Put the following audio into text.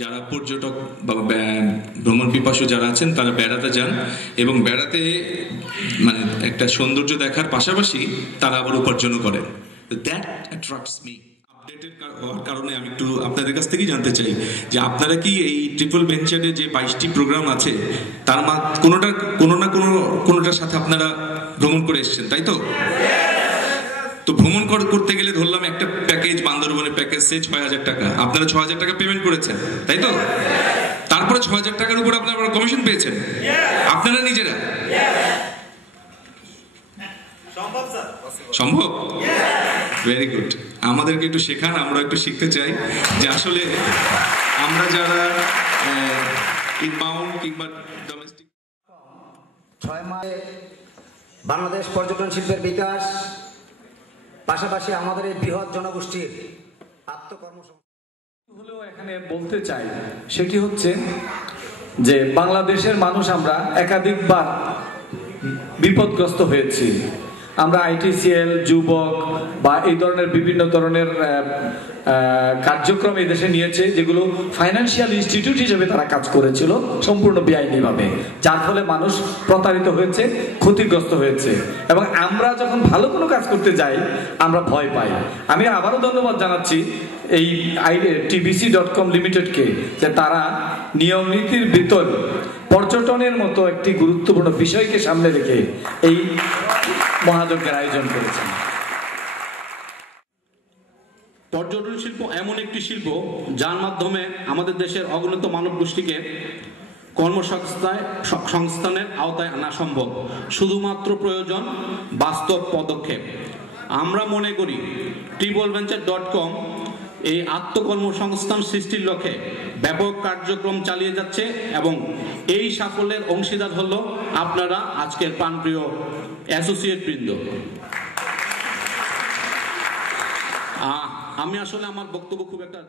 যারা পর্যটক বা ভ্রমণ পিপাসু যারা আছেন তারা বেড়াতে যান এবং বেড়াতে মানে একটা সৌন্দর্য দেখার পাশাপাশি তারা আবার উপার্জনও করেন। That attracts me. আপডেটেড হওয়ার কারণে আমি একটু আপনাদের কাছ থেকেই জানতে চাই যে আপনারা কি এই ট্রিপল ভেঞ্চারে যে 22টি প্রোগ্রাম আছে তার কোনোটার সাথে আপনারা ভ্রমণ করে এসেছেন, তাই তো? তো ভ্রমণ করতে গেলে ধরলাম একটা প্যাকেজ, বান্দরবনের প্যাকেজ সে ৬,০০০ টাকা, আপনারা ৬,০০০ টাকা পেমেন্ট করেছেন, তাই তো? তারপরে ৬,০০০ টাকার উপর আপনারা কমিশন পেয়েছেন আপনারা নিজেরা। সম্ভব? Very good. আমাদেরকে একটু শেখান, আমরা একটু শিখতে চাই যে আসলে আমরা যারা ইনবাউন্ড কিংবা ডোমেস্টিক। ৬ মাসে বাংলাদেশ পর্যটন শিল্পের বিকাশ, পাশাপাশি আমাদের এই বৃহৎ জনগোষ্ঠীর হলেও এখানে বলতে চাই সেটি হচ্ছে যে বাংলাদেশের মানুষ আমরা একাধিকবার বিপদগ্রস্ত হয়েছি। আমরা ITCL, যুবক বা এই ধরনের বিভিন্ন ধরনের কার্যক্রম এই দেশে নিয়েছে, যেগুলো ফাইন্যান্সিয়াল ইনস্টিটিউট হিসেবে তারা কাজ করেছিল সম্পূর্ণ বেআইনিভাবে, যার ফলে মানুষ প্রতারিত হয়েছে, ক্ষতিগ্রস্ত হয়েছে। এবং আমরা যখন ভালো কোনো কাজ করতে যাই আমরা ভয় পাই। আমি আবারও ধন্যবাদ জানাচ্ছি এই TBC.com লিমিটেডকে, যে তারা নিয়ম নীতির ভিতর পর্যটনের মতো একটি গুরুত্বপূর্ণ বিষয়কে সামনে রেখে এই মহাযজ্ঞের আয়োজন করেছেন। পর্যটন শিল্প এমন একটি শিল্প যার মাধ্যমে আমাদের দেশের অগণিত মানব গোষ্ঠীকে কর্মসংস্থানের আওতায় আনা সম্ভব। শুধুমাত্র প্রয়োজন বাস্তব পদক্ষেপ। আমরা মনে করি TripleVenture.com এই আত্মকর্মসংস্থান সৃষ্টির লক্ষ্যে ব্যাপক কার্যক্রম চালিয়ে যাচ্ছে এবং এই সাফল্যের অংশীদার হলো আপনারা, আজকের প্রাণপ্রিয় অ্যাসোসিয়েট বৃন্দ। আমি আসলে আমার বক্তব্য খুব একটা